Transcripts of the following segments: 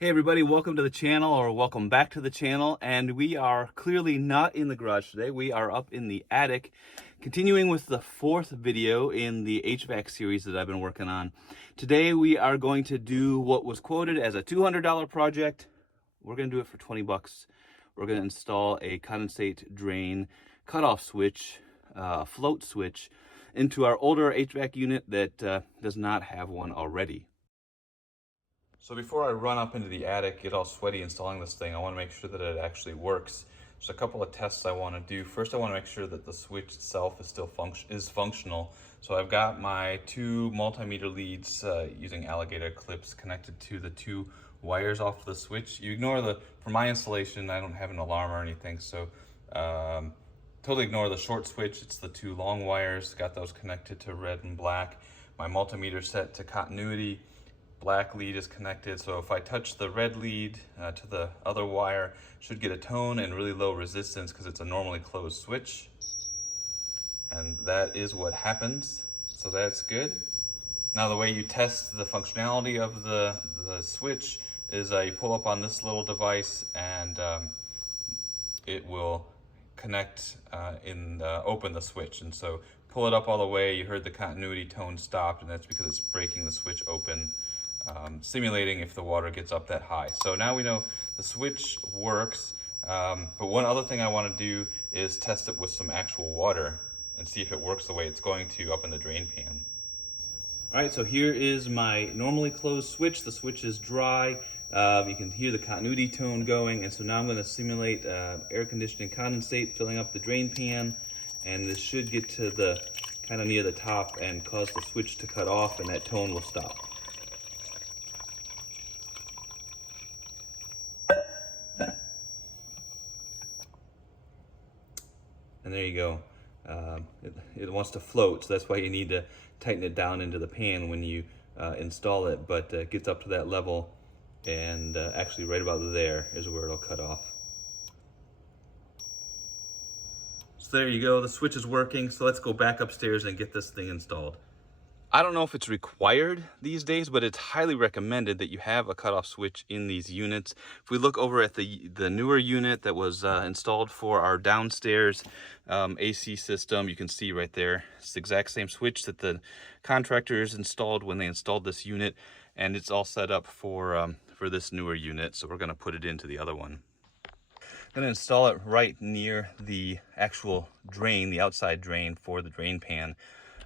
Hey everybody, welcome to the channel, or welcome back to the channel. And we are clearly not in the garage today. We are up in the attic, continuing with the fourth video in the HVAC series that I've been working on. Today we are going to do what was quoted as a $200 project. We're going to do it for 20 bucks. We're going to install a condensate drain cutoff switch, float switch, into our older HVAC unit that does not have one already. So before I run up into the attic, get all sweaty installing this thing, I want to make sure that it actually works. There's a couple of tests I want to do. First, I want to make sure that the switch itself is still functional. So I've got my two multimeter leads using alligator clips connected to the two wires off the switch. You ignore for my installation, I don't have an alarm or anything, so totally ignore the short switch. It's the two long wires, got those connected to red and black. My multimeter set to continuity. Black lead is connected, so if I touch the red lead to the other wire, should get a tone and really low resistance because it's a normally closed switch. And that is what happens, so that's good. Now the way you test the functionality of the switch is you pull up on this little device and it will connect open the switch. And so pull it up all the way, you heard the continuity tone stopped, and that's because it's breaking the switch open. Simulating if the water gets up that high. So now we know the switch works, but one other thing I want to do is test it with some actual water and see if it works the way it's going to up in the drain pan. All right, so here is my normally closed switch. The switch is dry. You can hear the continuity tone going, and so now I'm going to simulate air conditioning condensate filling up the drain pan, and this should get to the kind of near the top and cause the switch to cut off, and that tone will stop. And there you go. It wants to float, so that's why you need to tighten it down into the pan when you install it, but it gets up to that level, and actually right about there is where it'll cut off. So there you go, the switch is working, so let's go back upstairs and get this thing installed. I don't know if it's required these days, but it's highly recommended that you have a cutoff switch in these units. If we look over at the newer unit that was installed for our downstairs AC system, you can see right there, it's the exact same switch that the contractors installed when they installed this unit, and it's all set up for this newer unit, so we're going to put it into the other one. I'm going to install it right near the actual drain, the outside drain for the drain pan.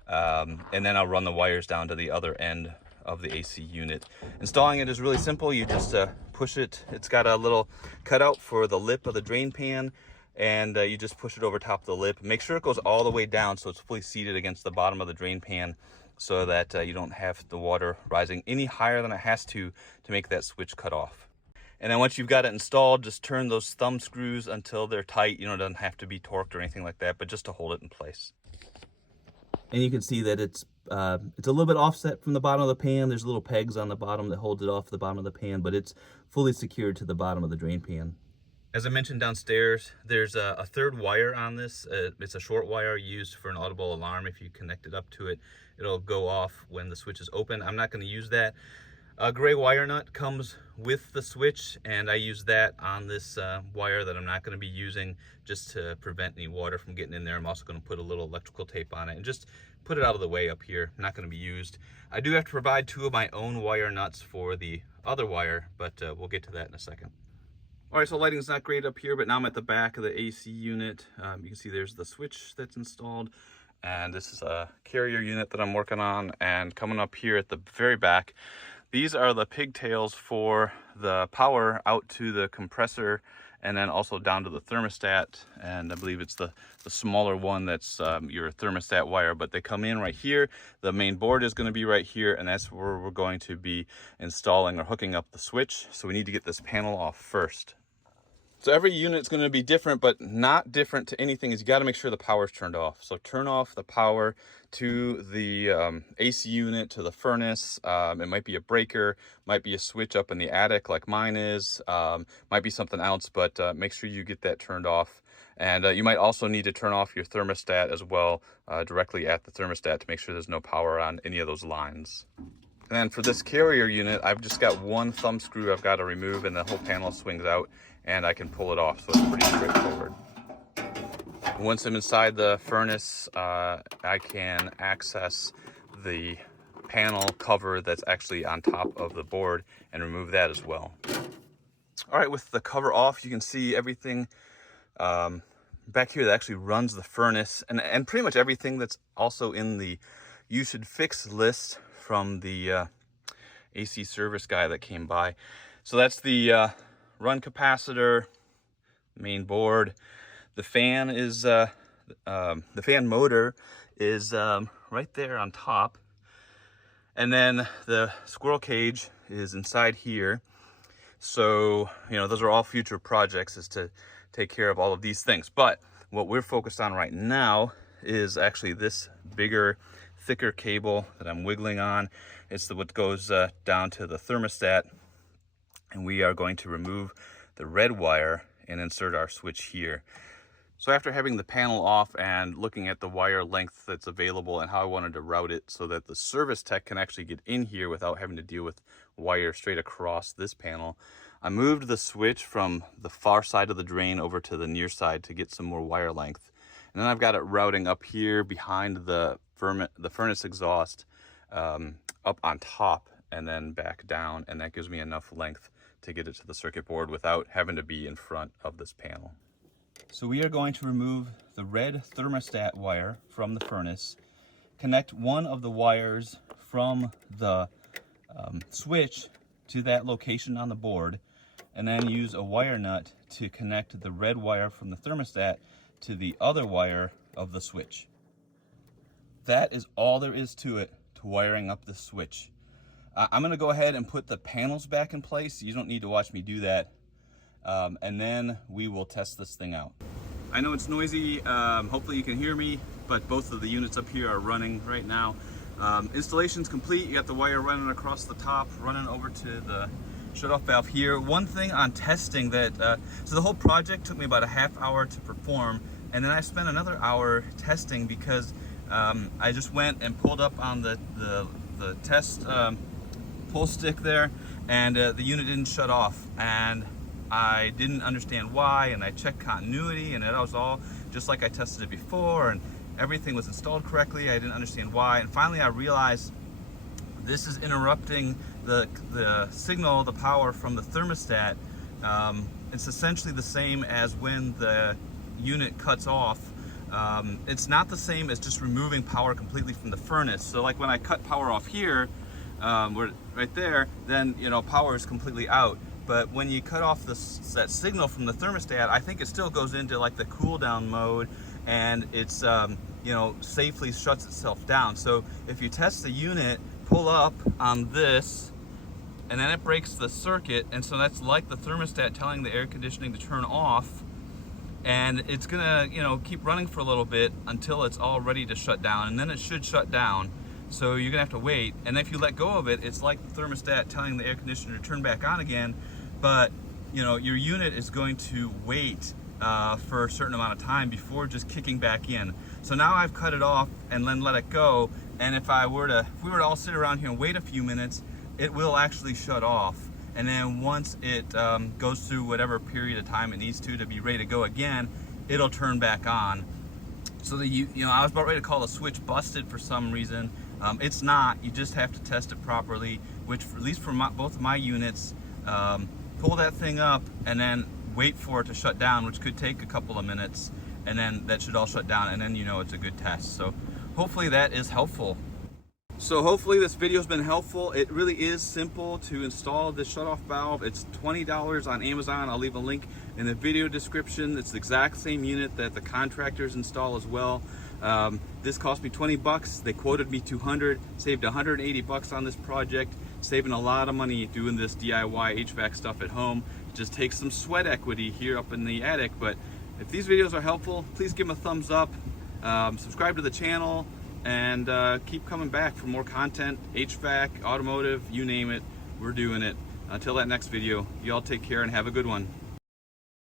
And then I'll run the wires down to the other end of the AC unit. Installing it is really simple. You just push it. It's got a little cutout for the lip of the drain pan, and you just push it over top of the lip. Make sure it goes all the way down so it's fully seated against the bottom of the drain pan, so that you don't have the water rising any higher than it has to make that switch cut off. And then once you've got it installed, just turn those thumb screws until they're tight. You know, it doesn't have to be torqued or anything like that, but just to hold it in place. And you can see that it's a little bit offset from the bottom of the pan. There's little pegs on the bottom that hold it off the bottom of the pan, but it's fully secured to the bottom of the drain pan. As I mentioned downstairs, there's a third wire on this. It's a short wire used for an audible alarm. If you connect it up to it, it'll go off when the switch is open. I'm not going to use that. A gray wire nut comes with the switch, and I use that on this wire that I'm not going to be using, just to prevent any water from getting in there. I'm also going to put a little electrical tape on it and just put it out of the way up here. Not going to be used. I do have to provide two of my own wire nuts for the other wire, but we'll get to that in a second. All right, so lighting is not great up here, but now I'm at the back of the AC unit. You can see there's the switch that's installed, and this is a carrier unit that I'm working on. And coming up here at the very back, these are the pigtails for the power out to the compressor, and then also down to the thermostat. And I believe it's the smaller one that's your thermostat wire, but they come in right here. The main board is going to be right here, and that's where we're going to be installing or hooking up the switch. So we need to get this panel off first. So every unit's going to be different, but not different to anything is you got to make sure the power's turned off. So turn off the power to the AC unit, to the furnace. It might be a breaker, might be a switch up in the attic like mine is, might be something else, but make sure you get that turned off. And you might also need to turn off your thermostat as well, directly at the thermostat, to make sure there's no power on any of those lines. And then for this carrier unit, I've just got one thumb screw I've got to remove, and the whole panel swings out and I can pull it off. So it's pretty straightforward. Once I'm inside the furnace, I can access the panel cover that's actually on top of the board and remove that as well. All right, with the cover off, you can see everything back here that actually runs the furnace, and pretty much everything that's also in the you should fix list from the AC service guy that came by. So that's the run capacitor, main board. The fan is the fan motor is right there on top, and then the squirrel cage is inside here. So those are all future projects, is to take care of all of these things. But what we're focused on right now is actually this bigger, thicker cable that I'm wiggling on. It's what goes down to the thermostat, and we are going to remove the red wire and insert our switch here. So after having the panel off and looking at the wire length that's available and how I wanted to route it so that the service tech can actually get in here without having to deal with wire straight across this panel, I moved the switch from the far side of the drain over to the near side to get some more wire length. And then I've got it routing up here behind the furnace exhaust, up on top and then back down, and that gives me enough length to get it to the circuit board without having to be in front of this panel. So we are going to remove the red thermostat wire from the furnace, connect one of the wires from the switch to that location on the board, and then use a wire nut to connect the red wire from the thermostat to the other wire of the switch. That is all there is to it, to wiring up the switch. I'm going to go ahead and put the panels back in place. You don't need to watch me do that. And then we will test this thing out. I know it's noisy, hopefully you can hear me, but both of the units up here are running right now. Installation's complete. You got the wire running across the top, running over to the shutoff valve here. One thing on testing that, so the whole project took me about a half hour to perform, and then I spent another hour testing because I just went and pulled up on the test pull stick there, and the unit didn't shut off, and I didn't understand why, and I checked continuity, and it was all just like I tested it before, and everything was installed correctly. I didn't understand why, and finally I realized this is interrupting the signal, the power from the thermostat. It's essentially the same as when the unit cuts off. It's not the same as just removing power completely from the furnace. So like when I cut power off here, right there, then power is completely out. But when you cut off that signal from the thermostat, I think it still goes into like the cool down mode, and it's safely shuts itself down. So if you test the unit, pull up on this, and then it breaks the circuit, and so that's like the thermostat telling the air conditioning to turn off, and it's gonna keep running for a little bit until it's all ready to shut down, and then it should shut down. So you're gonna have to wait, and if you let go of it, it's like the thermostat telling the air conditioner to turn back on again, but your unit is going to wait for a certain amount of time before just kicking back in. So now I've cut it off and then let it go, and if we were to all sit around here and wait a few minutes, it will actually shut off. And then once it goes through whatever period of time it needs to be ready to go again, it'll turn back on. So that I was about ready to call the switch busted for some reason. It's not. You just have to test it properly, which at least for both of my units, pull that thing up and then wait for it to shut down, which could take a couple of minutes, and then that should all shut down, and then it's a good test. So hopefully that is helpful. So hopefully this video has been helpful. It really is simple to install this shutoff valve. It's $20 on Amazon. I'll leave a link in the video description. It's the exact same unit that the contractors install as well. This cost me 20 bucks. They quoted me 200, saved 180 bucks on this project, saving a lot of money doing this DIY HVAC stuff at home. It just takes some sweat equity here up in the attic, but if these videos are helpful, please give them a thumbs up, subscribe to the channel, and keep coming back for more content, HVAC, automotive, you name it, we're doing it. Until that next video, y'all take care and have a good one.